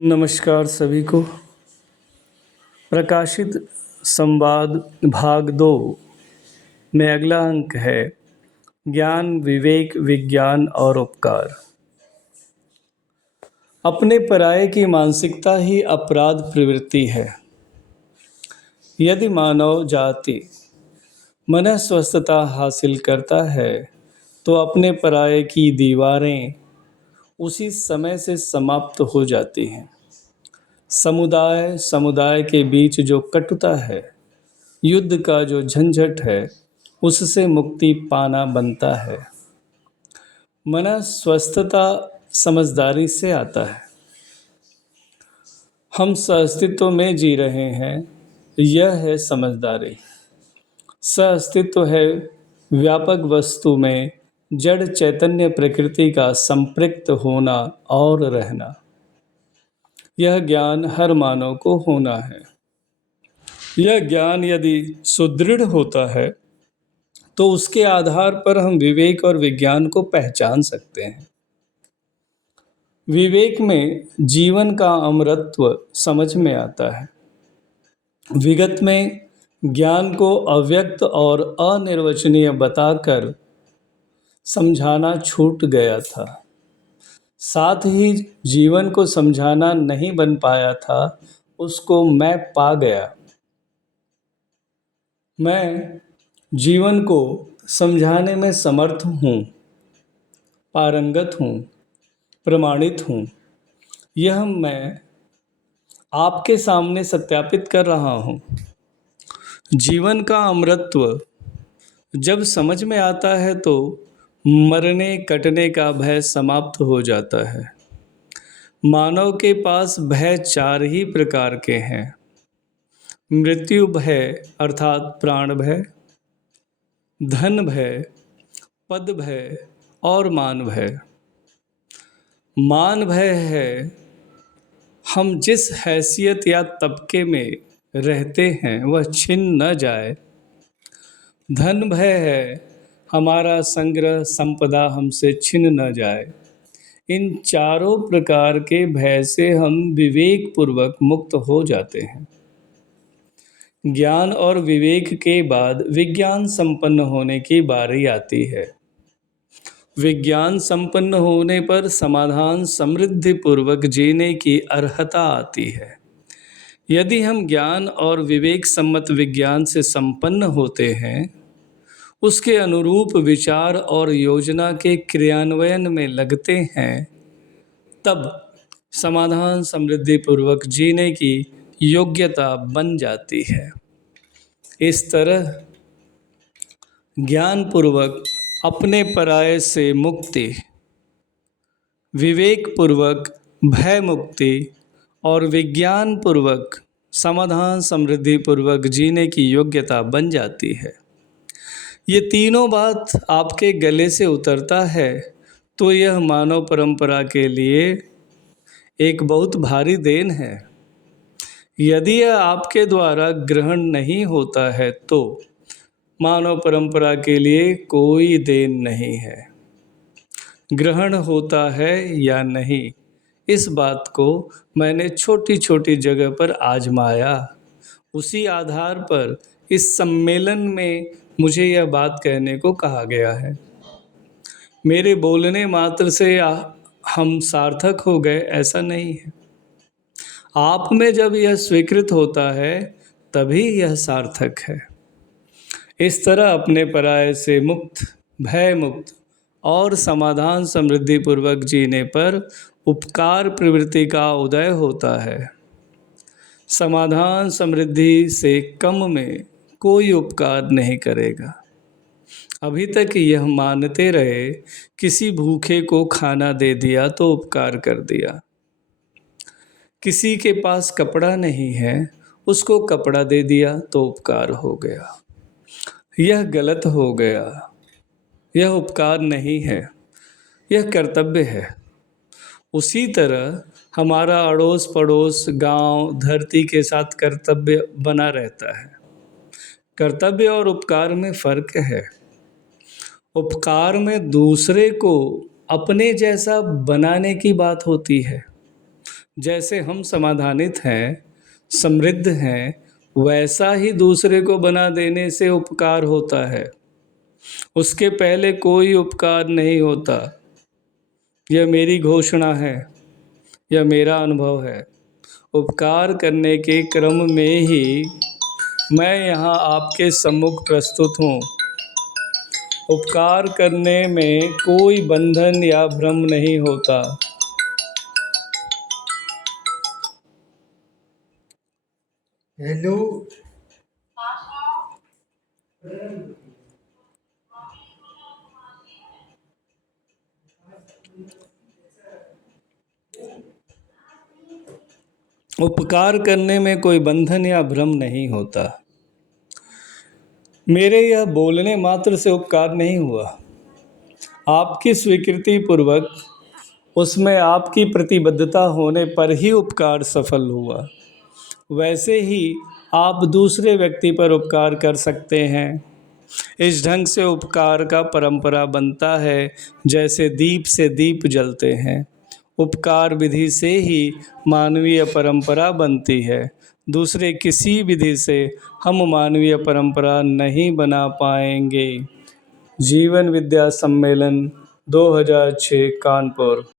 नमस्कार सभी को। प्रकाशित संवाद भाग 2 में अगला अंक है ज्ञान, विवेक, विज्ञान और उपकार। अपने पराये की मानसिकता ही अपराध प्रवृत्ति है। यदि मानव जाति मन स्वस्थता हासिल करता है तो अपने पराये की दीवारें उसी समय से समाप्त हो जाती हैं। समुदाय समुदाय के बीच जो कटुता है, युद्ध का जो झंझट है, उससे मुक्ति पाना बनता है। मन स्वस्थता समझदारी से आता है। हम सहअस्तित्व में जी रहे हैं, यह है समझदारी। सहअस्तित्व है व्यापक वस्तु में जड़ चैतन्य प्रकृति का संपृक्त होना और रहना। यह ज्ञान हर मानव को होना है। यह ज्ञान यदि सुदृढ़ होता है तो उसके आधार पर हम विवेक और विज्ञान को पहचान सकते हैं। विवेक में जीवन का अमरत्व समझ में आता है। विगत में ज्ञान को अव्यक्त और अनिर्वचनीय बताकर समझाना छूट गया था। साथ ही जीवन को समझाना नहीं बन पाया था, उसको मैं पा गया। मैं जीवन को समझाने में समर्थ हूँ, पारंगत हूँ, प्रमाणित हूँ। यह मैं आपके सामने सत्यापित कर रहा हूँ। जीवन का अमरत्व जब समझ में आता है तो मरने कटने का भय समाप्त हो जाता है। मानव के पास भय 4 ही प्रकार के हैं। मृत्यु भय अर्थात प्राण भय, धन भय, पद भय और मान भय। मान भय है हम जिस हैसियत या तबके में रहते हैं वह छिन न जाए। धन भय है हमारा संग्रह संपदा हमसे छिन न जाए। इन चारों प्रकार के भय से हम विवेक पूर्वक मुक्त हो जाते हैं। ज्ञान और विवेक के बाद विज्ञान संपन्न होने की बारी आती है। विज्ञान संपन्न होने पर समाधान समृद्धि पूर्वक जीने की अर्हता आती है। यदि हम ज्ञान और विवेक सम्मत विज्ञान से संपन्न होते हैं, उसके अनुरूप विचार और योजना के क्रियान्वयन में लगते हैं, तब समाधान समृद्धि पूर्वक जीने की योग्यता बन जाती है। इस तरह ज्ञान पूर्वक अपने पराये से मुक्ति, विवेक पूर्वक भय मुक्ति और विज्ञान पूर्वक समाधान समृद्धि पूर्वक जीने की योग्यता बन जाती है। ये तीनों बात आपके गले से उतरता है तो यह मानव परंपरा के लिए एक बहुत भारी देन है। यदि यह आपके द्वारा ग्रहण नहीं होता है तो मानव परंपरा के लिए कोई देन नहीं है। ग्रहण होता है या नहीं, इस बात को मैंने छोटी छोटी जगह पर आजमाया। उसी आधार पर इस सम्मेलन में मुझे यह बात कहने को कहा गया है। मेरे बोलने मात्र से हम सार्थक हो गए, ऐसा नहीं है। आप में जब यह स्वीकृत होता है तभी यह सार्थक है। इस तरह अपने पराये से मुक्त, भय मुक्त और समाधान समृद्धि पूर्वक जीने पर उपकार प्रवृत्ति का उदय होता है। समाधान समृद्धि से कम में कोई उपकार नहीं करेगा। अभी तक यह मानते रहे, किसी भूखे को खाना दे दिया तो उपकार कर दिया। किसी के पास कपड़ा नहीं है, उसको कपड़ा दे दिया तो उपकार हो गया। यह गलत हो गया। यह उपकार नहीं है, यह कर्तव्य है। उसी तरह हमारा अड़ोस पड़ोस, गांव, धरती के साथ कर्तव्य बना रहता है। कर्तव्य और उपकार में फ़र्क है। उपकार में दूसरे को अपने जैसा बनाने की बात होती है, जैसे हम समाधानित हैं, समृद्ध हैं, वैसा ही दूसरे को बना देने से उपकार होता है। उसके पहले कोई उपकार नहीं होता। यह मेरी घोषणा है, यह मेरा अनुभव है। उपकार करने के क्रम में ही मैं यहाँ आपके सम्मुख प्रस्तुत हूँ। उपकार करने में कोई बंधन या भ्रम नहीं होता। हेलो। उपकार करने में कोई बंधन या भ्रम नहीं होता। मेरे यह बोलने मात्र से उपकार नहीं हुआ। आपकी स्वीकृति पूर्वक उसमें आपकी प्रतिबद्धता होने पर ही उपकार सफल हुआ। वैसे ही आप दूसरे व्यक्ति पर उपकार कर सकते हैं। इस ढंग से उपकार का परंपरा बनता है, जैसे दीप से दीप जलते हैं। उपकार विधि से ही मानवीय परंपरा बनती है। दूसरे किसी विधि से हम मानवीय परंपरा नहीं बना पाएंगे। जीवन विद्या सम्मेलन 2006 कानपुर।